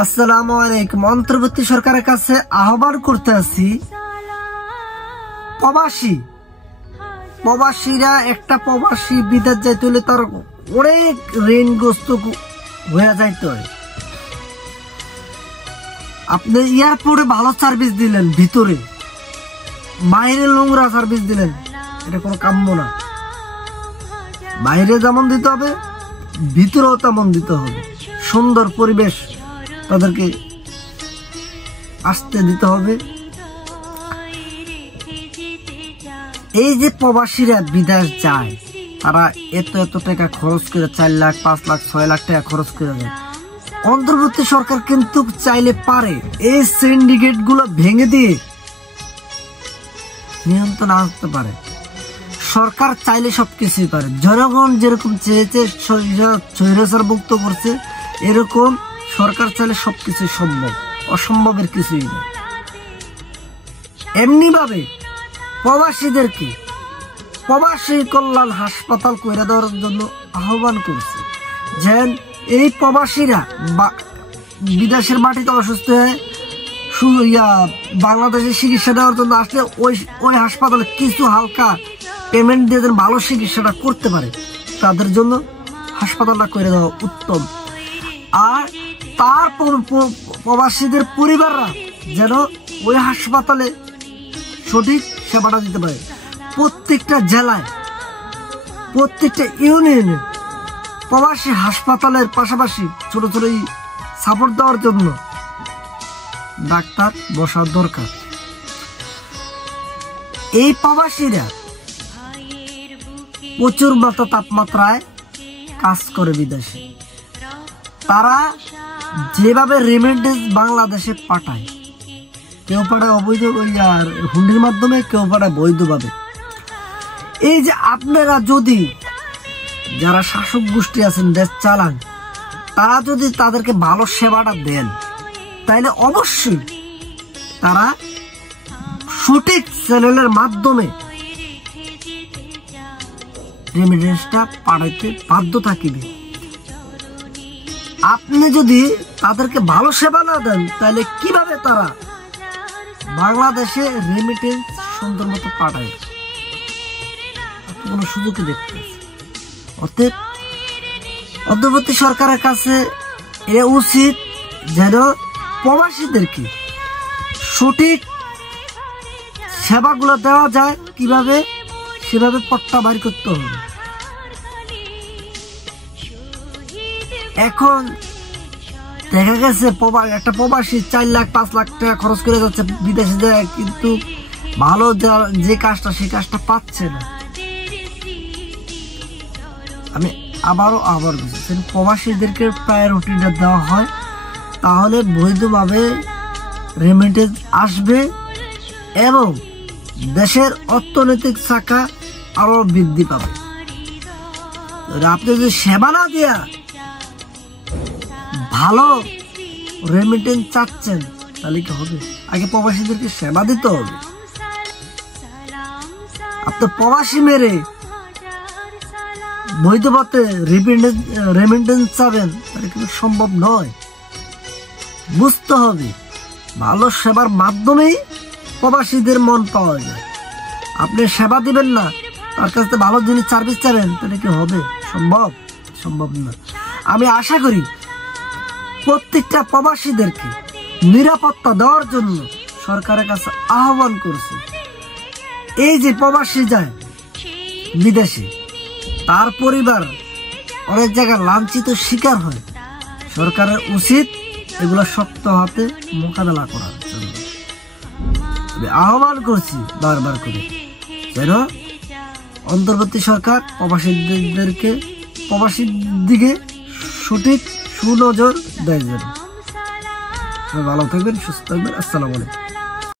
আসসালামু আলাইকুম। অন্তর্বর্তী সরকারের কাছে আহ্বান করতে আছি, প্রবাসীরা একটা প্রবাসী বিদেশ যাইতে হলে তার অনেক ঋণগ্রস্ত হয়ে যাইতে হয়। আপনি এয়ারপোর্টে ভালো সার্ভিস দিলেন, ভিতরে বাইরে নোংরা সার্ভিস দিলেন, এটা কোনো কাম্য না। বাইরে যেমন দিতে হবে, ভিতরেও তেমন দিতে হবে। সুন্দর পরিবেশ তাদেরকে আসতে দিতে হবে। এই যে প্রবাসীরা বিদেশ যায়, তারা এত টাকা খরচ করে, 4 লাখ 5 লাখ 6 লাখ টাকা খরচ করে যায়। অন্তর্বর্তী সরকার কিন্তু চাইলে পারে এই সিন্ডিকেট গুলো ভেঙে দিয়ে নিয়ন্ত্রণ আনতে পারে। সরকার চাইলে সবকিছুই পারে। জনগণ যেরকম চেয়েছে, স্বৈরাচার মুক্ত করছে, এরকম সরকার চাইলে সবকিছু সম্ভব, অসম্ভবের কিছুই নেই। এমনি ভাবে প্রবাসীদেরকে প্রবাসী কল্যাণ হাসপাতাল করে দেওয়ার জন্য আহ্বান করছে, যেন এই প্রবাসীরা বিদেশের মাটিতে অসুস্থ হয়ে বাংলাদেশে চিকিৎসা দেওয়ার জন্য আসলে ওই হাসপাতালে কিছু হালকা পেমেন্ট দিয়ে যেন ভালো চিকিৎসাটা করতে পারে, তাদের জন্য হাসপাতালটা করে দেওয়া উত্তম। আর তার প্রবাসীদের পরিবাররা যেন ওই হাসপাতালে সঠিক সেবাটা দিতে পারে। প্রত্যেকটা জেলায়, প্রত্যেকটা ইউনিয়নে প্রবাসী হাসপাতালের পাশাপাশি ছোট সাপোর্ট দেওয়ার জন্য ডাক্তার বসার দরকার। এই প্রবাসীরা প্রচুর মাত্রা তাপমাত্রায় কাজ করে বিদেশে। তারা যেভাবে রেমিটেন্স বাংলাদেশে পাঠায়, কেউ পাঠায় অবৈধ হুন্ডির মাধ্যমে, কেউ পাঠায় বৈধভাবে। এই যে আপনারা যদি, যারা শাসক গোষ্ঠী আছেন, দেশ চালান, তারা যদি তাদেরকে ভালো সেবাটা দেন, তাইলে অবশ্যই তারা সঠিক চ্যানেলের মাধ্যমে রেমিটেন্সটা পাঠাইতে বাধ্য থাকিবে। আপনি যদি তাদেরকে ভালো সেবা না দেন, তাহলে কিভাবে তারা বাংলাদেশে রেমিটেন্স সুন্দর মতো পাঠায়? কোনো সুযোগই দেখতে। অতএব অন্তর্বর্তী সরকারের কাছে এ উচিত যেন প্রবাসীদেরকে সঠিক সেবাগুলো দেওয়া যায়, কিভাবে সেভাবে পট্টা বাইর করতে হবে। এখন দেখা গেছে একটা প্রবাসী 4 লাখ 5 লাখ টাকা খরচ করে যাচ্ছে বিদেশে যায়, কিন্তু ভালো যে কাজটা, সেই কাজটা পাচ্ছে না। আমি আবার বলছি, প্রবাসীদেরকে প্রায়োরিটিটা দেওয়া হয়, তাহলে বৈধভাবে রেমিটেন্স আসবে এবং দেশের অর্থনৈতিক শাখা আরো বৃদ্ধি পাবে। আপনি যদি সেবা না দিয়া ভালো রেমিটেন্স চাচ্ছেন, তাহলে কি হবে? আগে প্রবাসীদেরকে সেবা দিতে হবে। আপনি প্রবাসী মেরে বৈধ পথে রেমিটেন্স চাবেন, তাহলে কিন্তু সম্ভব নয়। বুঝতে হবে, ভালো সেবার মাধ্যমেই প্রবাসীদের মন পাওয়া যায়। আপনি সেবা দিবেন না, তার কাছে ভালো জিনিস সার্ভিস চাবেন, তাহলে কি হবে? সম্ভব না। আমি আশা করি প্রত্যেকটা প্রবাসীদেরকে নিরাপত্তা দেওয়ার জন্য সরকারের কাছে আহ্বান করছে। এই যে প্রবাসী যায় বিদেশে, তার পরিবার অনেক জায়গায় লাঞ্ছিত শিকার হয়। সরকারের উচিত এগুলো শক্ত হাতে মোকাবেলা করার জন্য। আহ্বান করছি বারবার করে, যেন অন্তর্বর্তী সরকার প্রবাসীর দিকে সঠিক সুনজর দেয়। যেন ভালো থাকবেন, সুস্থ থাকবেন। আসসালামু আলাইকুম।